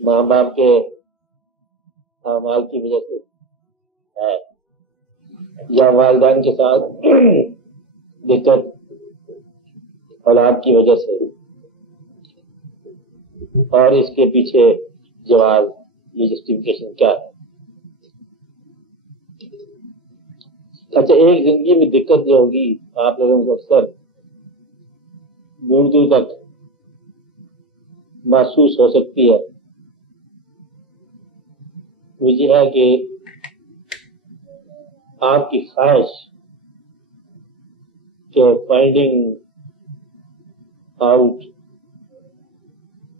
ماں باپ کے اعمال کی وجہ سے ہے یا والدین کے ساتھ دقت اولاد کی وجہ سے، اور اس کے پیچھے جواز، یہ جسٹیفیکیشن کیا ہے؟ اچھا، ایک زندگی میں دقت جو ہوگی آپ لوگوں کو اکثر دور دور تک محسوس ہو سکتی ہے، وہ یہ ہے کہ آپ کی خواہش کہ finding out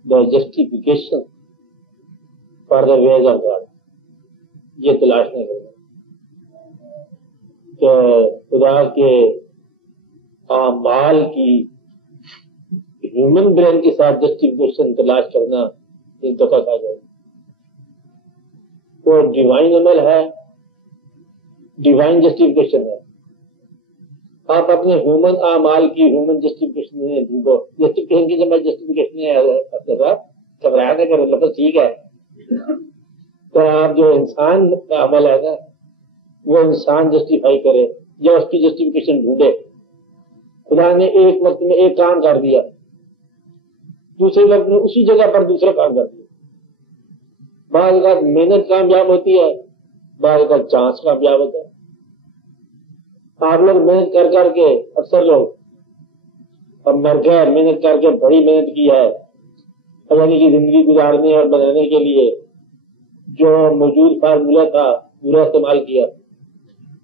the justification for the ways of God, یہ تلاش نہیں کرنا کہ خدا کے اعمال کی ہیومن برین کے ساتھ جسٹیفیکیشن تلاش کرنا ان دفعہ کہا جائے، وہ ڈیوائن عمل ہے، ڈیوائن جسٹیفیکیشن ہے۔ آپ اپنے ہیومن اعمال کی ہیومن جسٹیفیکیشن نہیں ڈھونڈو، جسٹیفیکیشن کی جب جسٹیفیکیشن ہے اپنے ساتھ گھبرایا نہ کرو، لفظ ٹھیک ہے، تو آپ جو انسان کا عمل ہے نا وہ انسان جسٹیفائی کرے یا اس کی جسٹیفیکیشن ڈھونڈے۔ خدا نے ایک وقت میں ایک کام کر دیا، دوسرے وقت میں اسی جگہ پر دوسرا کام کر دیا۔ بعض اوقات محنت کامیاب ہوتی ہے، بعض اوقات چانس کامیاب ہوتا ہے۔ آپ لوگ محنت کر کر کے، اکثر لوگ اب مر گئے، محنت کر کے بڑی محنت کی ہے یعنی کہ زندگی گزارنے اور بنانے کے لیے جو موجود فارمولہ تھا پورا استعمال کیا،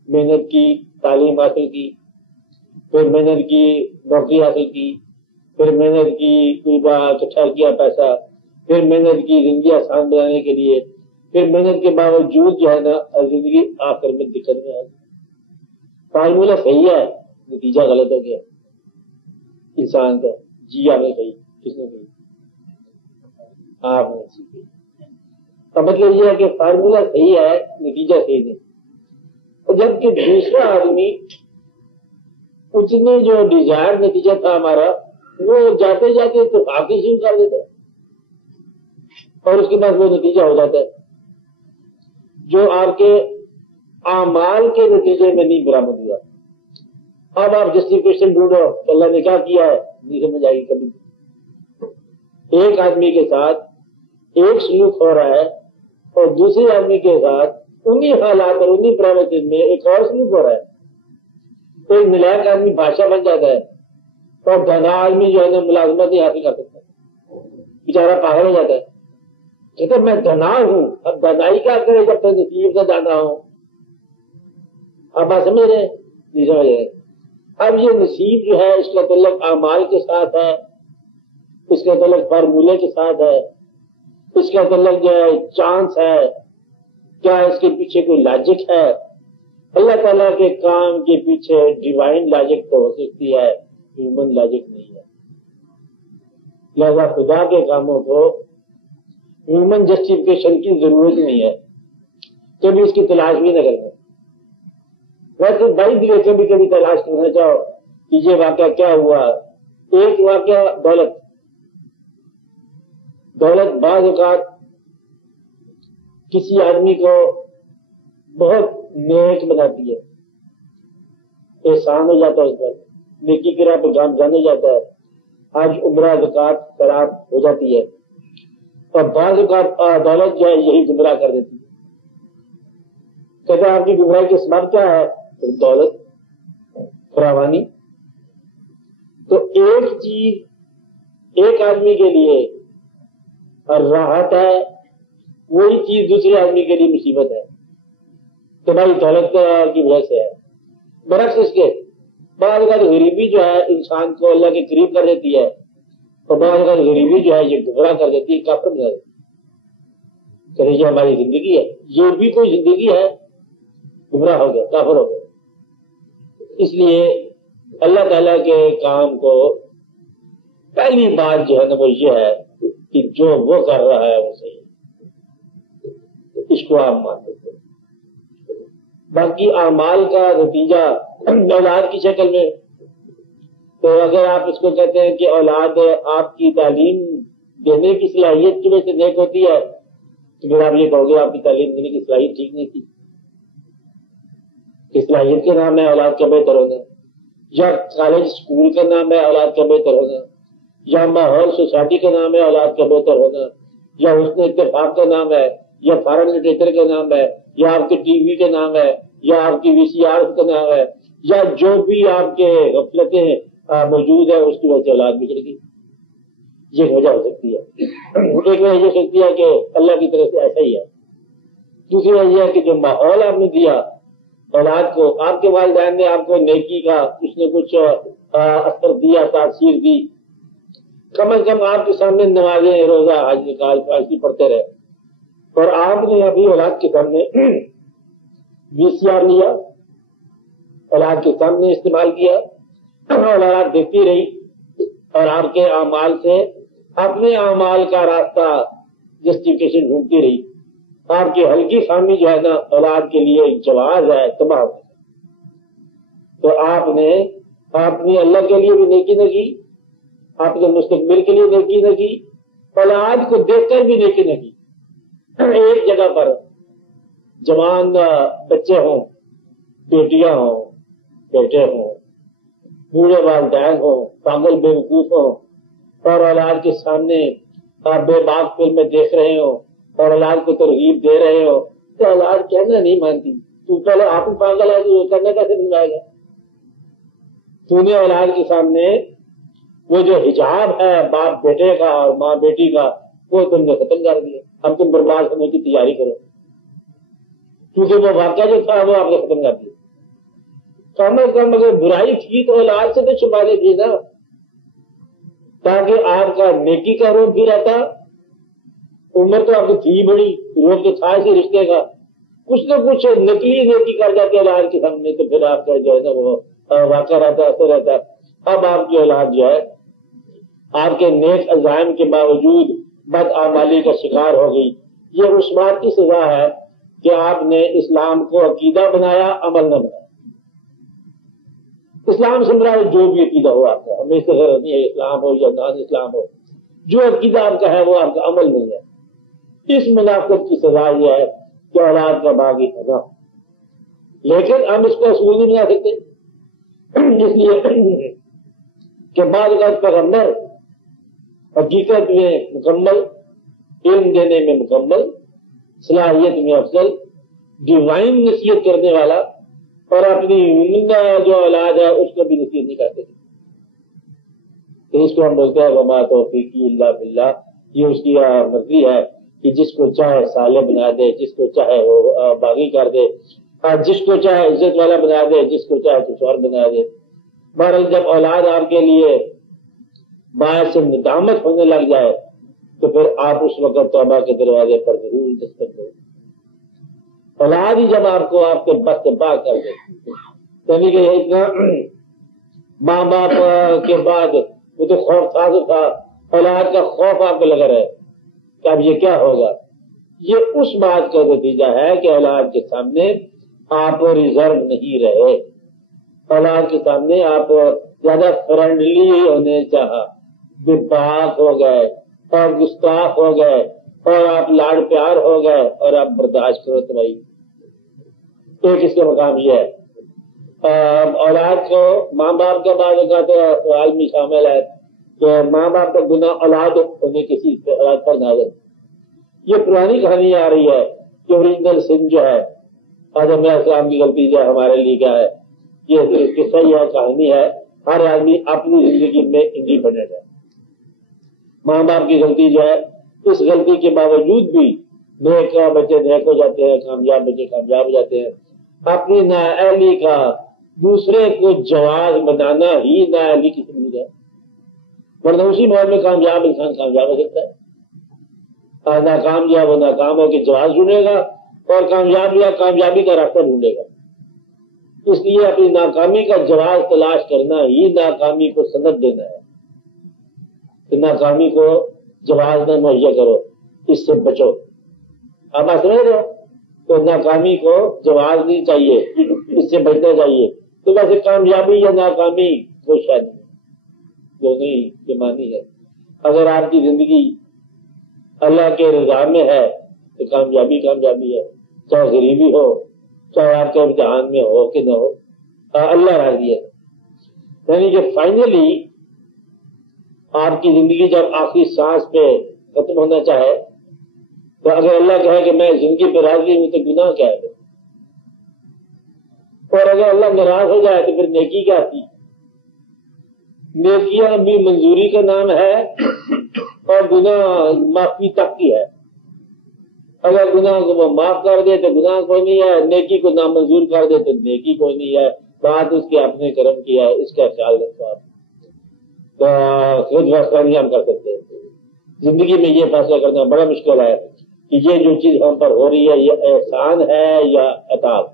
محنت کی، تعلیم حاصل کی، پھر محنت کی، نوکری حاصل کی، پھر محنت کی، کوئی بات اکٹھا کیا پیسہ، پھر محنت کی زندگی آسان بنانے کے لیے، پھر محنت کے باوجود جو ہے نا زندگی آخر میں دقت میں آ گئی۔ فارمولہ صحیح ہے، نتیجہ غلط ہو گیا انسان کا۔ جی آپ نے صحیح، کس نے صحیح؟ آپ نے صحیح۔ کا مطلب یہ ہے کہ فارمولہ صحیح ہے، نتیجہ صحیح نہیں۔ جبکہ دوسرا آدمی اس نے جو ڈیزائر نتیجہ تھا ہمارا، وہ جاتے جاتے تو کافی شروع کر دیتا ہے اور اس کے بعد وہ نتیجہ ہو جاتا ہے جو آپ کے اعمال کے نتیجے میں نہیں برآمد ہوا۔ اب آپ جسٹیفیکیشن ڈھونڈو کہ اللہ نے کیا کیا ہے، نہیں سمجھ آئے گی کبھی۔ ایک آدمی کے ساتھ ایک سلوک ہو رہا ہے اور دوسرے آدمی کے ساتھ انہی حالات اور انہی پرابلم میں ایک اور سلوک ہو رہا ہے۔ ایک نلائق آدمی بادشاہ بن جاتا ہے اور دانا آدمی جو ہے نا ملازمت نہیں حاصل کر سکتا، بیچارہ پاگل ہو جاتا ہے، کہتے میں دانا ہوں، اب دانائی کیا کرے جب تک نصیب سے دانا ہوں۔ اب بات سمجھ رہے ہیں؟ نہیں سمجھ رہے۔ اب یہ نصیب جو ہے اس کا تعلق اعمال کے ساتھ ہے، اس کا تعلق فارمولے کے ساتھ ہے، اس کا تعلق جو ہے چانس ہے، کیا اس کے پیچھے کوئی لاجک ہے؟ اللہ تعالیٰ کے کام کے پیچھے ڈیوائن لاجک تو ہو سکتی ہے، ہیومن لاجک نہیں ہے۔ لہذا خدا کے کاموں کو ہیومن جسٹیفیکیشن کی ضرورت نہیں ہے، کبھی اس کی تلاش بھی نہ کرنا۔ ویسے بھائی بھی کبھی کبھی تلاش کرنا چاہو کہ یہ واقعہ کیا ہوا۔ ایک واقعہ دولت بعض اوقات کسی آدمی کو بہت نیک بناتی ہے، احسان ہو جاتا ہے، اس پر نیکی کی راہ پہ گامزن ہو جاتا ہے، آج عمرہ زکوٰۃ خراب ہو جاتی ہے، اور بعض اوقات دولت جو ہے یہی گمراہ کر دیتی ہے۔ کہتے ہیں آپ کی گمراہی کی سبب کیا ہے؟ دولت، فراوانی۔ تو ایک چیز ایک آدمی کے لیے راحت ہے، وہی چیز دوسرے آدمی کے لیے مصیبت ہے۔ تو بھائی دولت کی وجہ سے ہے۔ برعکس اس کے بعض اوقات غریبی جو ہے انسان کو اللہ کے قریب کر دیتی ہے، اور بعض اوقات غریبی جو ہے یہ گمراہ کر دیتی ہے، کافر بنا دیتی ہے۔ کہ یہ ہماری زندگی ہے، یہ بھی کوئی زندگی ہے، گمراہ ہو گیا، کافر ہو گیا۔ اس لیے اللہ تعالیٰ کے کام کو پہلی بات جو ہے نا وہ یہ ہے کہ جو وہ کر رہا ہے وہ صحیح ہے، اس کو آپ مان دیتے ہیں۔ باقی اعمال کا نتیجہ اولاد کی شکل میں، تو اگر آپ اس کو کہتے ہیں کہ اولاد آپ کی تعلیم دینے کی صلاحیت کی وجہ سے نیک ہوتی ہے تو پھر آپ یہ کہو گے آپ کی تعلیم دینے کی صلاحیت ٹھیک نہیں تھی. صلاحیت کے نام ہے اولاد کا بہتر ہونا, یا کالج اسکول کا نام ہے اولاد کا بہتر ہونا, یا ماحول سوسائٹی کا نام ہے اولاد کا بہتر ہونا, یا حسن اتفاق کا نام ہے, یا فارن لٹریچر کا نام ہے, یا آپ کے ٹی وی کا نام ہے, یا آپ کی وی سی آر کا نام ہے, یا جو بھی آپ کے غفلتیں موجود ہے اس کی وجہ سے اولاد بگڑ گئی. یہ وجہ ہو سکتی ہے. ایک وجہ ہو سکتی ہے کہ اللہ کی طرف سے ایسا ہی ہے. دوسری وجہ یہ ہے کہ جو ماحول آپ نے دیا اولاد کو, آپ کے والدین نے آپ کو نیکی کا اس نے کچھ اثر دیا, تاثیر دی, کم از کم آپ کے سامنے نمازیں روزہ حج نکال فارسی پڑھتے رہے, اور آپ نے ابھی اولاد کے سامنے وی سی آر لیا, اولاد کے سامنے استعمال کیا, اولاد دیکھتی رہی اور آپ کے اعمال سے اپنے اعمال کا راستہ جسٹیفکیشن ڈھونڈتی رہی. آپ کی ہلکی خامی جو ہے نا اولاد کے لیے ایک جواز ہے تباہ. تو آپ نے اپنی اللہ کے لیے بھی نیکی نہ کی, آپ نے مستقبل کے لیے نیکی نہ کی, اولاد کو دیکھ کر بھی نیکی نہ کی. ایک جگہ پر جوان بچے ہوں, بیٹیاں ہوں, بیٹے ہوں, بوڑھے والدین ہوں, پاگل بے وقوف ہوں, اور اولاد کے سامنے آپ بے باک فلمیں دیکھ رہے ہوں اور اولاد کو ترغیب دے رہے ہو, تو اولاد کہنا نہیں مانتی. تو پہلے آپ ہی پاگل ہے تو کرنا کیسے سمجھائے گا؟ تو نے اولاد کے سامنے وہ جو حجاب ہے باپ بیٹے کا اور ماں بیٹی کا وہ تم نے ختم کر دیا. اب تم برباد ہونے کی تیاری کرو, کیونکہ وہ واقعہ جو تھا وہ آپ نے ختم کر دیا. کم از کم اگر برائی تھی تو اولاد سے تو چھپانے تھی نا, تاکہ آپ کا نیکی کا روپ بھی رہتا. عمر تو آپ کی تھی بڑی, روپ تو تھا اسی رشتے کا, کچھ نہ کچھ نکلی نیکی کر جاتے اولاد کے سامنے, تو پھر آپ کا جو ہے نا وہ واقعہ رہتا, ایسا رہتا. اب آپ کی اولاد جو ہے آپ کے نیک عزائم کے باوجود بدعمالی کا شکار ہو گئی. یہ اس بات کی سزا ہے کہ آپ نے اسلام کو عقیدہ بنایا, عمل نہ بنایا. اسلام سے مراد جو بھی عقیدہ ہو آپ کا, ہمیں اس سے غرض نہیں ہے اسلام ہو یا نان اسلام ہو, جو عقیدہ آپ کا ہے وہ آپ کا عمل نہیں ہے. اس منافقت کی سزا یہ ہے کہ اولاد کا باغی ہونا. لیکن ہم اس کو اصول نہیں بنا سکتے, اس لیے کہ بعض اوقات پیغمبر حقیقت میں مکمل, علم دینے میں مکمل, صلاحیت میں افضل, ڈیوائن نصیحت کرنے والا, اور اپنی عمدہ جو اولاد ہے اس کو بھی نصیحت نہیں کرتے. تو اس کو ہم بولتے ہیں وما توفیقی الا باللہ. یہ اس کی مرضی ہے کہ جس کو چاہے صالح بنا دے, جس کو چاہے وہ باغی کر دے, جس کو چاہے عزت والا بنا دے, جس کو چاہے کچھ اور بنا دے. بہرحال جب اولاد آپ کے لیے باعث ندامت ہونے لگ جائے تو پھر آپ اس وقت توبہ کے دروازے پر ضرور دستک دو. اولاد ہی جب آپ کو آپ کے بس سے باغ کر دے, یعنی کہ اتنا ماں باپ کے بعد وہ تو خوف تھا, اولاد کا خوف آپ کو لگا رہے کہ اب یہ کیا ہوگا. یہ اس بات کا نتیجہ ہے کہ اولاد کے سامنے آپ ریزرو نہیں رہے, اولاد کے سامنے آپ زیادہ فرینڈلی ہونے چاہا, بے باک ہو گئے اور گستاخ ہو گئے اور آپ لاڑ پیار ہو گئے اور آپ برداشت کرو تو بھائی. ایک اس کا مقام یہ ہے. اولاد کو ماں باپ کا بعض اوقات سوال میں شامل ہے کہ ماں باپ کا گناہ اولاد ہونے کسی اولاد پر نازل. یہ پرانی کہانی آ رہی ہے کہ اوریجنل سن جو ہے آدم علیہ السلام کی غلطی جو ہے ہمارے لیے کیا ہے, یہ قصہ یا کہانی ہے. ہر آدمی اپنی زندگی میں انڈیپینڈنٹ ہے. ماں باپ کی غلطی جو ہے, اس غلطی کے باوجود بھی نیک بچے نیک ہو جاتے ہیں, کامیاب بچے کامیاب ہو جاتے ہیں. اپنی نااہلی کا دوسرے کو جواز بنانا ہی نااہلی کی سمجھ ہے, ورنہ اسی ماحول میں کامیاب انسان کامیاب ہو سکتا ہے. ناکام جو ہے وہ ناکام ہو کے جواز ڈھونڈے گا اور کامیاب یا کامیابی کا راستہ ڈھونڈے گا. اس لیے اپنی ناکامی کا جواز تلاش کرنا ہی ناکامی کو سند دینا ہے. کہ ناکامی کو جواز نہ مہیا کرو, اس سے بچو. آپ سمجھ رہے ہو, تو ناکامی کو جواز نہیں چاہیے, اس سے بچنا چاہیے. تو ویسے کامیابی یا ناکامی کوئی شاید نہیں, جو نہیں یہ مانی ہے. اگر آپ کی زندگی اللہ کے رضا میں ہے تو کامیابی کامیابی ہے، چاہے غریبی ہو، چاہے آپ کے امتحان میں ہو کہ نہ ہو، اللہ راضی ہے۔ یعنی کہ فائنلی آپ کی زندگی جب آخری سانس پہ ختم ہونا چاہے تو اگر اللہ کہے کہ میں زندگی پہ راضی ہوں تو گناہ کیا ہے؟ اور اگر اللہ ناراض ہو جائے تو پھر نیکی کیا تھی؟ نیکیاں بھی منظوری کا نام ہے اور گناہ معافی تک کی ہے۔ اگر گناہ کو وہ معاف کر دے تو گناہ کوئی نہیں ہے، نیکی کو نامنظور کر دے تو نیکی کوئی نہیں ہے، بات اس کے اپنے کرم کی ہے، اس کا خیال رکھو آپ۔ تو خود فیصلہ نہیں ہم کر سکتے، زندگی میں یہ فیصلہ کرنا بڑا مشکل ہے کہ یہ جو چیز ہم پر ہو رہی ہے یہ احسان ہے یا عطاب۔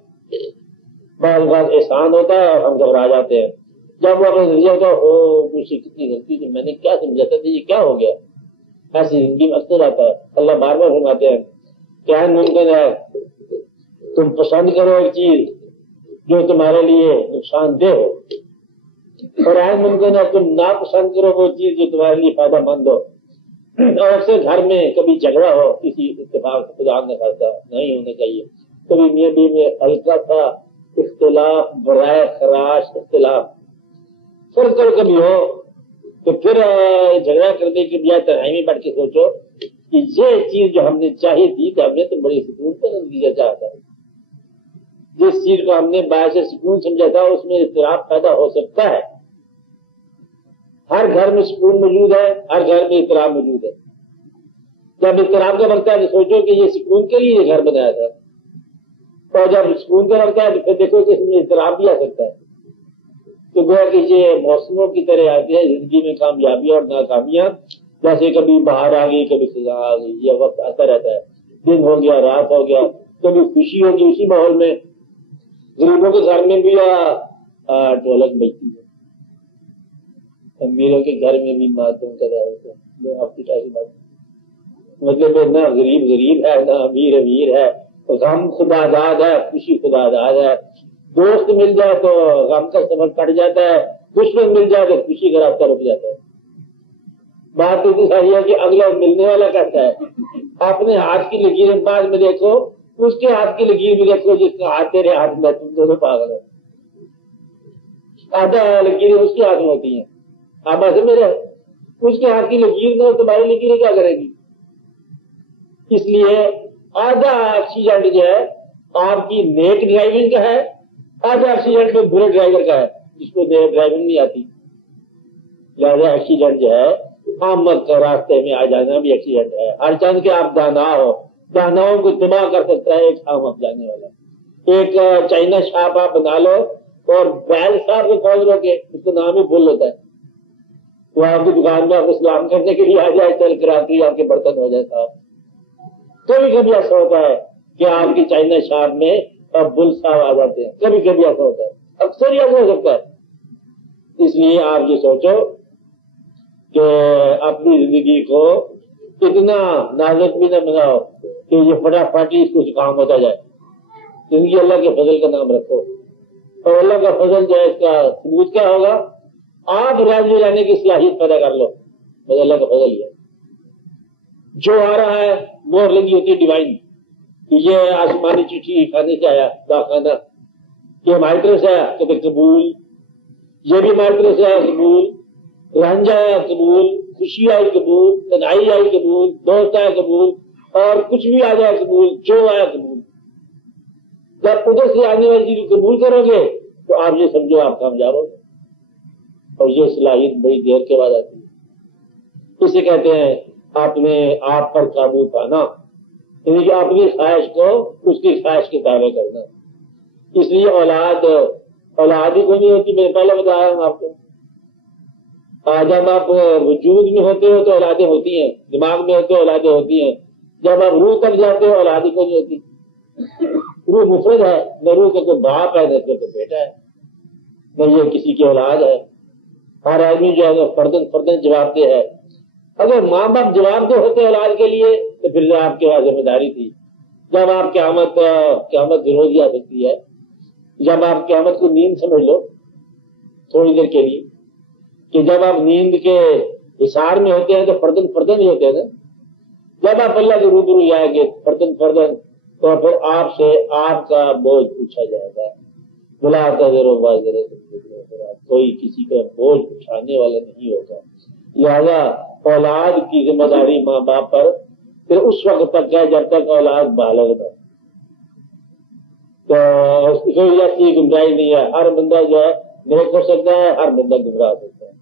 بعض اوقات احسان ہوتا ہے اور ہم گھبرا جاتے ہیں، جب وہ نتیجہ تو ہو مجھ سے کتنی غلطی تھی، میں نے کیا سمجھا تھا یہ کیا ہو گیا، ایسی زندگی میں اکثر آتا ہے۔ اللہ بار بار فرماتے ہیں کیا ممکن ہے تم پسند کرو ایک چیز جو تمہارے لیے نقصان دہ ہو، اور آئے ممکن ہے تم ناپسند کرو وہ چیز جو تمہارے لیے فائدہ مند ہو۔ اور اکثر گھر میں کبھی جھگڑا ہو، کسی اتفاق خدا نہ کرتا نہیں ہونا چاہیے، کبھی میاں بیوی میں ہلکا سا اختلاف، برائے خراش اختلاف سرکل کبھی ہو تو پھر جھگڑا کرنے کی بجائے تنہائی میں بیٹھ کے سوچو کہ یہ چیز جو ہم نے چاہی تھی تو ہم نے تو بڑی سکون کا نتیجہ چاہا تھا، جس چیز کو ہم نے باعث سکون سمجھا تھا اس میں اضطراب پیدا ہو سکتا ہے۔ ہر گھر میں سکون موجود ہے، ہر گھر میں اضطراب موجود ہے۔ جب اضطراب کا وقت ہے تو سوچو کہ یہ سکون کے لیے یہ گھر بنایا تھا، اور جب سکون کا وقت ہے تو پھر دیکھو کہ اس میں اضطراب بھی آ سکتا ہے۔ تو گویا کہ یہ موسموں کی طرح آتے ہیں زندگی میں، کامیابیاں اور ناکامیاں، جیسے کبھی باہر آ گئی کبھی سزا آ گئی، یہ وقت آتا رہتا ہے، دن ہو گیا رات ہو گیا، کبھی خوشی ہوگی اسی ماحول میں، غریبوں کے گھر میں بھی ڈھولک بجتی ہے، امیروں کے گھر میں بھی ماتم کرا ہوتا ہے۔ آپ کی ایسی بات مطلب نہ غریب غریب ہے نہ امیر امیر ہے، غم خدا داد ہے، خوشی خدا داد ہے۔ دوست مل جائے تو غم کا سفر کٹ جاتا ہے، دشمن مل جائے تو خوشی کا راستہ رک جاتا ہے۔ بات تو ساری ہے کہ اگلا ملنے والا کہتا ہے اپنے ہاتھ کی لکیریں بعد میں دیکھو، اس کے ہاتھ کی لکیر بھی دیکھو جس کا ہاتھ تیرے ہاتھ میں، تم دونوں پاگل ہو۔ آدھا لکیریں اس کے ہاتھ میں ہوتی ہیں، آپ ایسے میرے اس کے ہاتھ کی لکیر نہ تمہاری لکیریں کیا کرے گی؟ اس لیے آدھا ایکسیڈنٹ جو ہے آپ کی نیک ڈرائیونگ کا ہے، آدھا ایکسیڈنٹ میں برے ڈرائیور کا ہے جس کو ڈرائیونگ نہیں آتی۔ لہٰذا ایکسیڈنٹ جو ہے آمد کا راستے میں آ جانا بھی ایکسیڈنٹ ہے۔ ہر چند کے آپ دانا ہو، داناؤں کو تباہ کر سکتا ہے ایک آمد جانے والا۔ ایک چائنا شاپ آپ بنا لو اور بیل صاحب کو کون روکے، اس کا نام ہی بھول ہوتا ہے، وہ آپ کی دکان میں آپ کو سلام کرنے کے لیے آ جائے، چل کراتی آپ کے برتن ہو جائے صاحب۔ کبھی کبھی ایسا ہوتا ہے کہ آپ کی چائنا شاپ میں بل صاحب آ جاتے ہیں، کبھی کبھی ایسا ہوتا ہے، اکثر ہی ایسا ہو سکتا ہے۔ اس لیے آپ یہ سوچو کہ اپنی زندگی کو اتنا نازک بھی نہ بناؤ کہ یہ فٹافٹ اس کو کام ہوتا جائے۔ زندگی اللہ کے فضل کا نام رکھو، اور اللہ کا فضل جو ہے اس کا ثبوت کیا ہوگا؟ آپ راضی رہنے کی صلاحیت پیدا کر لو، بس اللہ کا فضل ہے۔ جو آ رہا ہے مہر لگی ہوتی ہے ڈیوائن، یہ آسمانی چٹھی کھانے سے آیا داخانہ، یہ ہماری طرف سے آیا کہ قبول، یہ بھی ہماری طرف سے آیا قبول، رنج آیا قبول، خوشی آئی قبول، تنہائی آئی قبول، دوست آیا قبول، اور کچھ بھی آ جائے قبول، جو آیا قبول۔ جب ادھر سے آنے والی چیز قبول کرو گے تو آپ یہ سمجھو آپ کامیاب ہو، اور یہ صلاحیت بڑی دیر کے بعد آتی ہے۔ اسے کہتے ہیں اپنے آپ پر قابو پانا، یعنی کہ اپنی خواہش کو اس کی خواہش کے تابع کرنا۔ اس لیے اولاد ہی کوئی نہیں ہوتی، میں نے پہلے بتایا ہوں آپ کو۔ جب آپ وجود میں ہوتے ہو تو اولادیں ہوتی ہیں، دماغ میں ہوتے ہو اولادیں ہوتی ہیں، جب آپ روح تک جاتے ہو اولاد ہی کوئی نہیں ہوتی۔ روح مفرد ہے، نہ روح کا کوئی باپ ہے نہ کوئی بیٹا ہے، نہ یہ کسی کی اولاد ہے۔ ہر آدمی جو ہے فردن جواب دہ ہے۔ اگر ماں باپ جواب دہ ہوتے اولاد کے لیے تو پھر آپ کے پاس ذمہ داری تھی۔ جب آپ قیامت ضرور ہی آ سکتی ہے، جب آپ قیامت کو نیند سمجھ لو تھوڑی دیر کے لیے، کہ جب آپ نیند کے حصار میں ہوتے ہیں تو فردن ہی ہوتے ہیں نا، جب آپ اللہ کے روبرو جائیں گے فردن فردن تو پھر آپ سے آپ کا بوجھ پوچھا جائے گا. بلا کر کوئی کسی کا بوجھ اٹھانے والا نہیں ہوگا. لہذا اولاد کی ذمہ داری ماں باپ پر پھر اس وقت تک ہے جب تک اولاد بالغ نہ. تو اس کی گنجائش نہیں ہے. ہر بندہ جو ہے نیک ہو سکتا ہے, ہر بندہ گمراہ ہو سکتا ہے.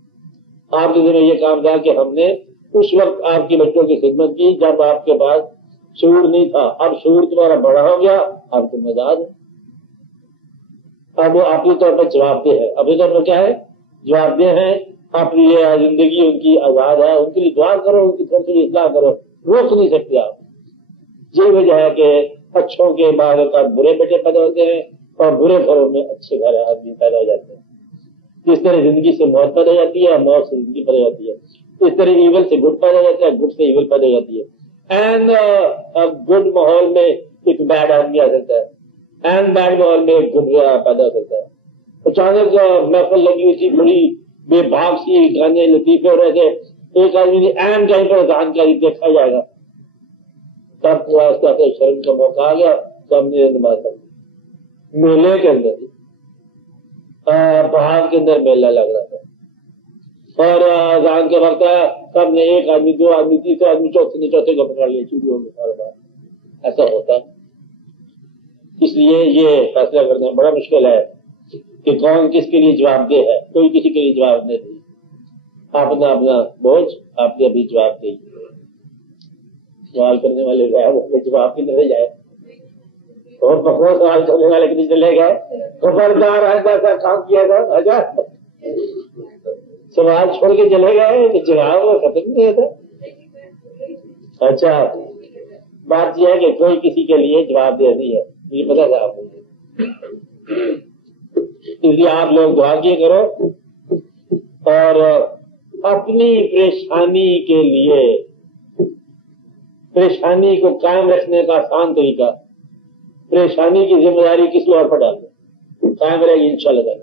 آپ کے ذمہ یہ کام تھا کہ ہم نے اس وقت آپ کے بچوں کی خدمت کی جب آپ کے پاس شعور نہیں تھا. اب شعور تمہارا بڑا ہو گیا, آپ ذمہ دار ہیں. اب وہ اپنی طور پر جواب دہ ہے. اپنی طور پر کیا ہے؟ جواب دہ ہے. اپنی یہ زندگی ان کی آزاد ہے, ان کے لیے دعا کرو, ان کی طرف سے اصلاح کرو, روک نہیں سکتے آپ. یہ وجہ ہے کہ اچھوں کے بعد اوقات برے بیٹے پیدا ہوتے ہیں اور برے گھروں میں اچھے گھر آدمی پیدا ہو جاتے ہیں. اس طرح زندگی سے موت پیدا ہو جاتی ہے, موت سے زندگی پیدا ہو جاتی ہے. اس طرح ایول سے گڈ پیدا ہو جاتا ہے, گڈ سے ایول پیدا ہو جاتی ہے. اینڈ گڈ ماحول میں ایک بیڈ آدمی آ سکتا ہے, اینڈ بیڈ ماحول میں ایک گڈ پیدا ہو سکتا ہے. اچانک محفل لگی ہوئی تھی, بڑی بے بھاگ سی گانے لطیفے ہو رہے تھے, ایک آدمی نے این کہیں پر جانکاری دیکھا جائے گا, تب شرم کا موقع آ گیا تو ہم نے نماز پڑھی. میلے کے اندر پہاڑ کے اندر میلہ لگ رہا تھا اور اذان کا وقت آیا, سب نے ایک آدمی, دو آدمی, تیسرا آدمی, چوتھے کو پکڑ لیا. چوری ہو گئی کاروبار. ایسا ہوتا ہے. اس لیے یہ فیصلہ کرنا بڑا مشکل ہے کہ کون کس کے لیے جواب دہ ہے. کوئی کسی کے لیے جواب نہیں دے. آپ نے اپنا بوجھ آپ نے ابھی جواب دے. سوال کرنے والے جواب کی طرح جائے اور بخور سوال کرنے والے کتنے چلے گئے. خبردار ایسا کام کیا تھا, سوال چھوڑ کے چلے گئے, جواب ختم نہیں تھا. اچھا, بات یہ ہے کہ کوئی کسی کے لیے جواب دہ نہیں ہے, مجھے پتا تھا آپ کو. اس لیے آپ لوگ دعا کیے کرو اور اپنی پریشانی کے لیے, پریشانی کو قائم رکھنے کا آسان طریقہ, پریشانی کی ذمہ داری کسی اور پر ڈال دو, قائم رہے گی انشاءاللہ.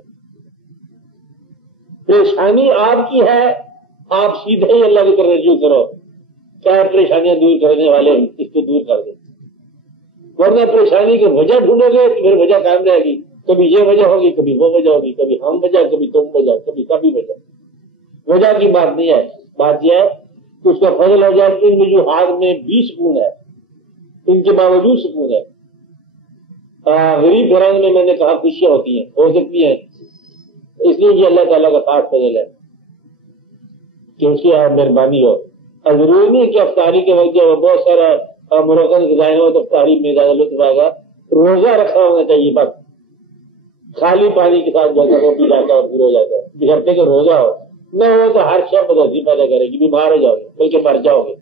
پریشانی آپ کی ہے, آپ سیدھے ہی اللہ کی طرف رجوع کرو, کیا پریشانیاں دور کرنے والے اس کو دور کر دیں. ورنہ پریشانی کی وجہ ڈھونڈو گے تو پھر وجہ قائم رہے گی. کبھی یہ وجہ ہوگی, کبھی وہ وجہ ہوگی, کبھی ہم وجہ, کبھی تم وجہ, کبھی وجہ. وجہ کی بات نہیں ہے. بات یہ ہے کہ اس کا فضل ہو جائے کہ ان وجوہات میں بھی سکون ہے, ان کے باوجود سکون ہے. غریب گھرانے میں نے کہا خوشیاں ہوتی ہیں, ہو سکتی ہیں, اس لیے یہ اللہ تعالیٰ کا خاص فضل ہے کہ اس کی مہربانی ہو. ضروری نہیں کہ افطاری کے وقت جو بہت سارا مرغن غذائیں ہو تو افطاری میں زیادہ لطف آئے گا. روزہ رکھا ہونا چاہیے, بس خالی پانی کے ساتھ جیسا وہ پی جاتا ہے اور پھر ہو جاتا ہے. بشرطے کہ روزہ ہو, نہ ہو تو ہر شب بدرسی پیدا کرے گی, بیمار ہو جاؤ گے, بلکہ مر جاؤ گے.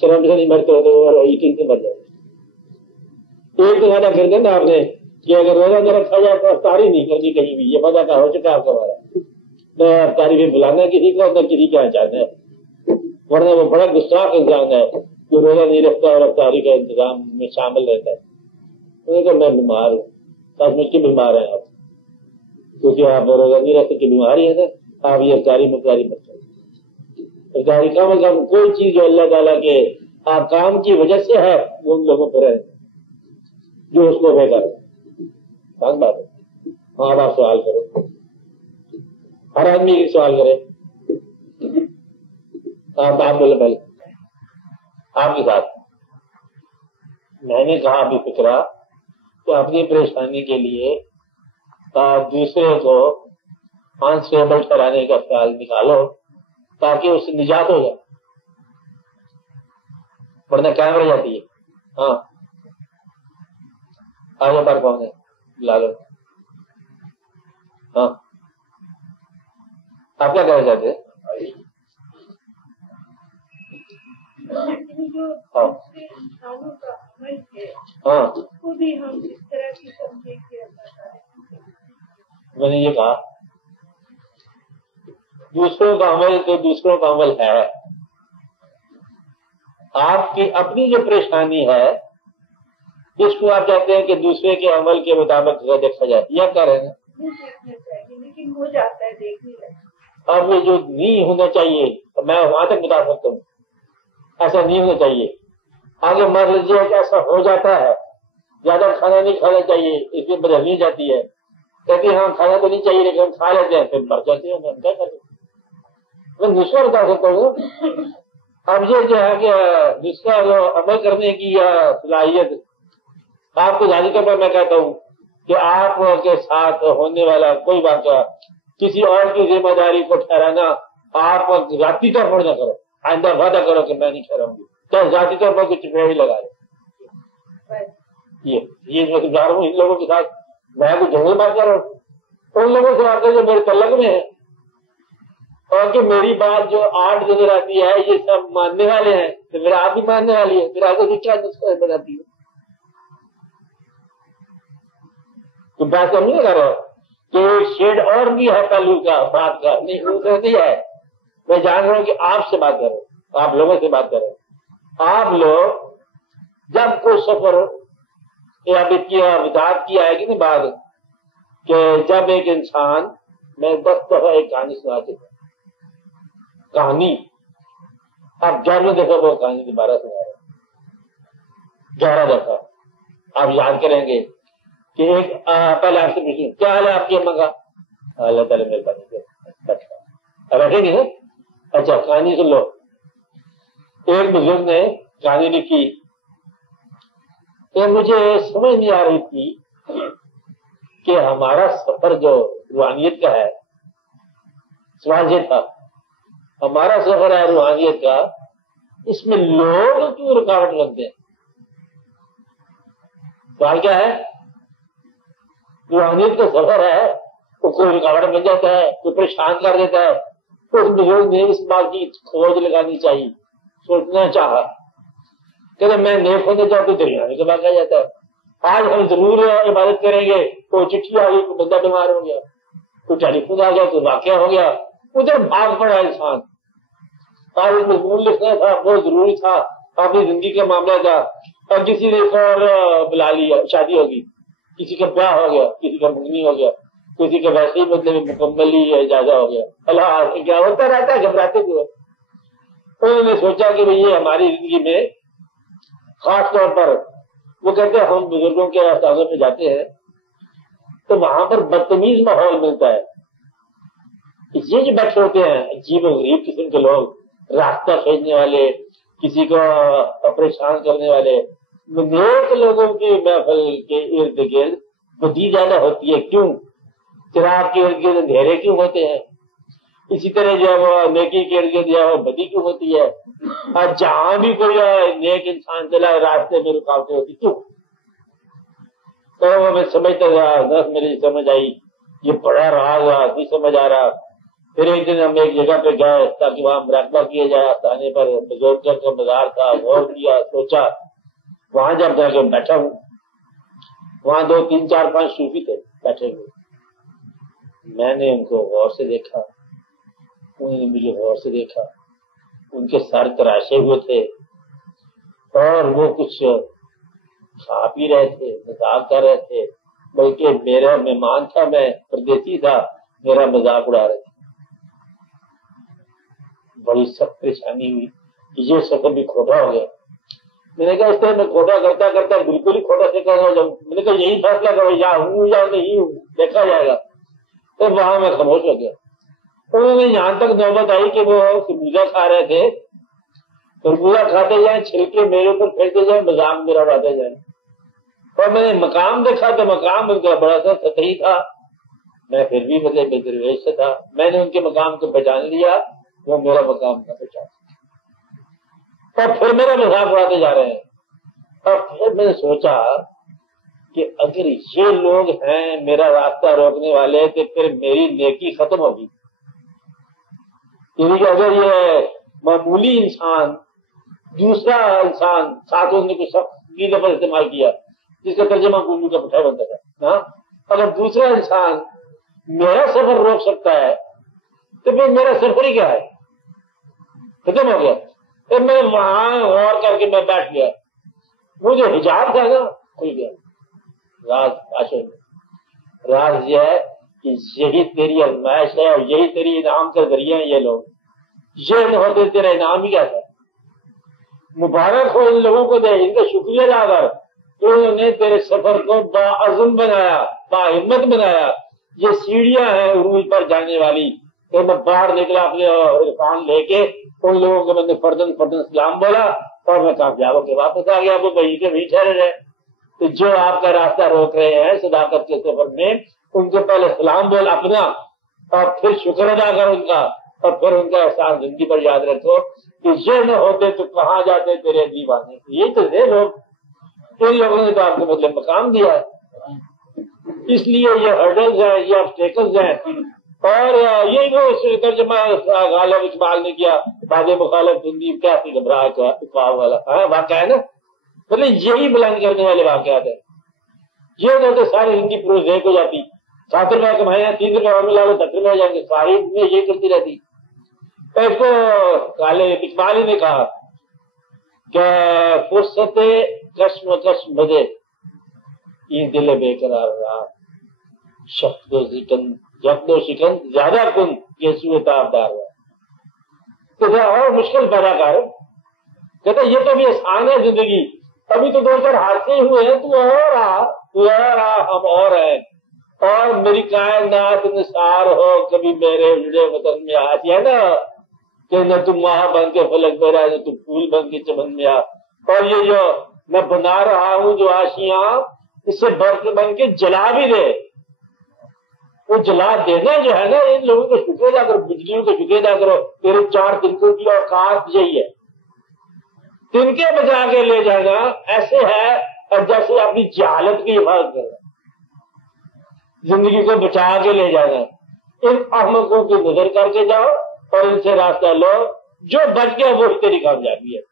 شرم سے نہیں مرتے ہوتے اور ایٹنگ سے مر جاؤ گے. ایک تو وعدہ کر دیں نا آپ نے کہ اگر روزہ نہ رکھا جائے تو افطاری نہیں کرنی کہیں بھی. یہ پتہ کا ہو چکا آپ کا ہمارا, نہ افطاری میں بلانا کسی کو, نہ کسی کا چاہنا ہے. ورنہ وہ بڑا گستاخ انسان ہے جو روزہ نہیں رکھتا اور افطاری کا انتظام میں شامل رہتا ہے. میں بیمار ہوں, سب مجھ کے بیمار ہیں آپ, کیونکہ آپ روزہ نہیں رکھتے کہ بیماری ہے نا, آپ یہ افطاری مقداری مت کریں. افطاری کم از کم کوئی چیز جو اللہ تعالیٰ کے کام کی وجہ سے ہے وہ ان لوگوں پر ہے جو اس کو بہتر ہے. بات ہے. ہاں آپ سوال کرو, ہر آدمی ایک سوال کرے. آپ بولے پہلے آپ کے ساتھ. میں نے کہا ابھی فکرا کہ اپنی پریشانی کے لیے دوسرے کو انسٹیبل ٹھہرانے کا خیال نکالو تاکہ اس سے نجات ہو جائے, ورنہ قائم رہ جاتی ہے. ہاں آگے بار کون ہے, بلا لو. ہاں آپ کیا کہنا چاہتے ہیں؟ ہاں میں نے یہ کہا دوسروں کا عمل تو دوسروں کا عمل ہے. آپ کی اپنی جو پریشانی ہے اس کو آپ چاہتے ہیں کہ دوسرے کے عمل کے مطابق دیکھا جائے, یا کہہ رہے ہیں لیکن ہو جاتا ہے دیکھنے. اب یہ جو نہیں ہونا چاہیے میں وہاں تک بتا سکتا ہوں, ایسا نہیں ہونا چاہیے. آگے مان لیجیے کہ ایسا ہو جاتا ہے زیادہ کھانا نہیں کھانا چاہیے، اس میں بدہضمی جاتی ہے، کہتی ہاں کھانا تو نہیں چاہیے لیکن ہم کھا لیتے ہیں، پھر مر جاتے ہیں، ہم کیا کریں؟ میں نسخہ بتا سکتا ہوں. اب یہ جو ہے کہ نسخہ عمل کرنے کی یا صلاحیت آپ کو ظاہری طور پر میں کہتا ہوں کہ آپ کے ساتھ ہونے والا کوئی واقعہ کسی اور کی ذمہ داری کو ٹھہرانا آپ ذاتی طور پر نہ کرو. آئندہ وعدہ کرو کہ میں نہیں ٹھہراؤں گی، چاہے ذاتی طور پر کچھ بھی لگا لے. یہ میں سمجھا رہا ہوں ان لوگوں کے ساتھ، میں کچھ جنگل بات کر رہا ہوں ان لوگوں سے آتے جو میرے تعلق میں ہیں، اور کہ میری بات جو 8 نظر آتی ہے یہ سب ماننے والے ہیں، تو میرا آپ بھی ماننے والی ہے، پھر آگے کیا نسخہ بناتی ہے؟ تو بات سمجھ نہیں کر رہا کہ شیڈ اور بھی ہے پہلو کا بات کا، نہیں ہے. میں جان رہا ہوں کہ آپ سے بات کر رہا ہوں، آپ لوگوں سے بات کر رہا ہوں. آپ لوگ جب کوئی سفر یا وضاحت کی آئے گی نا بات کہ جب ایک انسان، میں 10 دفعہ ایک کہانی سنا چکا کہانی، اب 11 دفعہ وہ کہانی دوبارہ سنا رہا 11 دفعہ. آپ یاد کریں گے کہ ایک پہلے آپ سے پوچھیں کیا حال ہے آپ کی اماں کا؟ اللہ تعالیٰ مہربانی رکھیں گے نا. اچھا کہانی سن لو. ایک بزرگ نے کہانی لکھی کہ مجھے سمجھ نہیں آ رہی تھی کہ ہمارا سفر جو روحانیت کا ہے، سوال یہ تھا ہمارا سفر ہے روحانیت کا، اس میں لوگ کیوں رکاوٹ رکھتے ہیں؟ سوال کیا ہے؟ روحانیت کا سفر ہے تو کوئی رکاوٹ بن جاتا ہے، کوئی پریشان کر دیتا ہے. تو اس بزرگ نے اس بات کی کھوج لگانی چاہیے، سوچنا چاہا کہ میں نیک ہونے چاہتا تو دریانے کے بعد آ جاتا ہے. آج ہم ضرور عبادت کریں گے، کوئی چٹھی آ گئی، کوئی بندہ بیمار ہو گیا، کوئی ٹیلی فون آ گیا، کوئی واقعہ ہو گیا، ادھر بھاگ پڑا انسان. آج مضمون لکھنا تھا، بہت ضروری تھا، اپنی زندگی کا معاملہ تھا، اور کسی نے اور بلا لیا، شادی ہوگی، کسی کا بیاہ ہو گیا، کسی کا منگنی ہو گیا، کسی کا ویسے ہی مطلب مکمل ہی اجازہ ہو گیا. اللہ کیا ہوتا رہتا ہے، گھبراتے ہوئے. انہوں نے سوچا کہ یہ ہماری زندگی میں خاص طور پر وہ کہتے ہیں ہم بزرگوں کے استاذوں میں جاتے ہیں تو وہاں پر بدتمیز ماحول ملتا ہے. یہ جو بیٹھے ہوتے ہیں عجیب و غریب قسم کے لوگ، راستہ کھینچنے والے، کسی کو پریشان کرنے والے، نیک لوگوں کی محفل کے ارد گرد بدی زیادہ ہوتی ہے. کیوں؟ چراغ کے ارد گرد اندھیرے کیوں ہوتے ہیں؟ اسی طرح جو ہے وہ نیکی کے ارد گرد جو ہے وہ بدی کیوں ہوتی ہے؟ اور جہاں بھی کوئی نیک انسان چلا راستے میں رکاوٹیں ہوتی کیوں؟ تو میں سمجھتا تھا، میری سمجھ آئی یہ بڑا راز نہیں سمجھ آ رہا. پھر ایک دن ہم ایک جگہ پہ گئے تاکہ وہاں مراقبہ کیا جائے، آستانے پر بزرگ کا مزار تھا، غور کیا، سوچا. وہاں جب جا کے بیٹھا ہوں، وہاں 2 3 4 5 صوفی تھے بیٹھے ہوئے. میں نے ان کو غور سے دیکھا، انہوں نے مجھے غور سے دیکھا. ان کے سر تراشے ہوئے تھے اور وہ کچھ کھا پی رہے تھے، مذاق کر رہے تھے، بلکہ میرا مہمان تھا، میں پردیسی تھا، میرا مذاق اڑا رہے تھے. بڑی سخت پریشانی ہوئی، یہ سفر بھی کھوٹا ہو گیا. میں نے کہا اس طرح میں کھوٹا کرتا کرتا بالکل ہی کھوٹا سے کرنا ہو جاؤں. میں نے کہا یہی فیصلہ کرو، یا ہوں یا نہیں ہوں، دیکھا جائے گا. تو وہاں میں خاموش ہو گیا. انہوں نے یہاں تک نوبت آئی کہ وہ خربوزہ کھا رہے تھے، خربوزہ کھاتے جائیں، چھلکے میرے اوپر پھینکتے جائیں، مذاق میرا اڑاتے جائیں. اور میں نے مقام دیکھا تو مقام ان کا بڑا سا سطحی تھا. میں پھر بھی مطلب درویش سے تھا. میں نے ان کے مقام کو پہچان لیا، وہ میرا مقام کا پہچان. اور پھر میرا مذاق اڑاتے جا رہے ہیں. اور پھر میں نے سوچا کہ اگر یہ لوگ ہیں میرا راستہ روکنے والے تو پھر میری نیکی ختم ہوگی. یعنی کہ اگر یہ معمولی انسان، دوسرا انسان، ساتھ نے کچھ کی لفظ استعمال کیا جس کا ترجمہ گونگو کا پٹھا بنتا تھا، اگر دوسرا انسان میرا سفر روک سکتا ہے تو پھر میرا سفر ہی کیا ہے، ختم ہو گیا. پھر میں وہاں غور کر کے میں بیٹھ گیا. وہ جو حجاب تھا نا کھل گیا. راز عاشق راز یہ ہے کہ یہی تیری ازمائش ہے اور یہی تیری انعام کا ذریعہ ہے. یہ لوگ یہ نہ ہوتے تیرا انعام ہی کیا تھا. مبارک ہو ان لوگوں کو دے، ان کا شکریہ ادا کر، انہوں نے تیرے سفر کو باعزم بنایا، باہمت بنایا۔ یہ سیڑھیاں ہیں عروج پر جانے والی، کہ میں باہر نکلا اپنے عرفان لے کے، ان لوگوں کو میں نے فردن سلام بولا اور میں کامیاب ہو کے واپس آ گیا، وہ وہیں کے وہیں ٹھہرے رہے۔ تو جو آپ کا راستہ روک رہے ہیں صداقت کے سفر میں، ان کو پہلے سلام بول اپنا، اور پھر شکر ادا کر ان کا، اور پھر ان کا احسان زندگی پر یاد رکھو کہ یہ نہ ہوتے تو کہاں جاتے تیرے دیوانے۔ یہ تو ہے لوگ، ان لوگوں نے تو آپ کو مطلب مقام دیا ہے۔ اس لیے یہ ہرڈلز ہیں، یہ آبسٹیکلز ہیں، اور یہی وہ ترجمہ غالب اقبال نے کیا، بعد مخالف تندیب کیا تھی گھبراہٹ اقبال والا واقعہ ہے نا، مطلب یہی بلند کرنے والے واقعات ہیں۔ یہ تو ساری زندگی پروز ایک ہو جاتی، 7 روپئے کمائے ہیں، 3 روپئے اور ملا لو 10 روپئے ہو جائیں گے، ساری میں یہ کرتی رہتی۔ اس کو غالب اقبال ہی نے کہا کہ فرصت کشم مدے یہ دل بے قرار رہا، شخص و شکن زیادہ کن یہ سوء تابدار ہے، تو اور مشکل پیدا کر۔ کہتا یہ تو بھی آسان ہے زندگی، ابھی تو 2-4 حادثے ہوئے ہیں، تو اور ہم اور ہیں، اور میری کائنات نثار ہو کبھی میرے اجڑے وطن میں آتی ہے نا، کہ نہ تم ماہ بن کے فلک میں رہا، نہ تم پھول بن کے چمن میں آ، اور یہ جو میں بنا رہا ہوں جو آشیاں، اس سے برف بن کے جلا بھی دے۔ وہ جلا دینا جو ہے نا، ان لوگوں کو شکر ادا کرو، بجلیوں کو شکر ادا کرو، تیرے 4 تنکوں کی اوقات یہی ہے۔ تنکے بچا کے لے جانا ایسے ہے اور جیسے اپنی جہالت کی حفاظت کرنا، زندگی کو بچا کے لے جانا۔ ان احمقوں کی نظر کر کے جاؤ اور ان سے راستہ لو، جو بچ گیا وہی تیری کامیابی ہے۔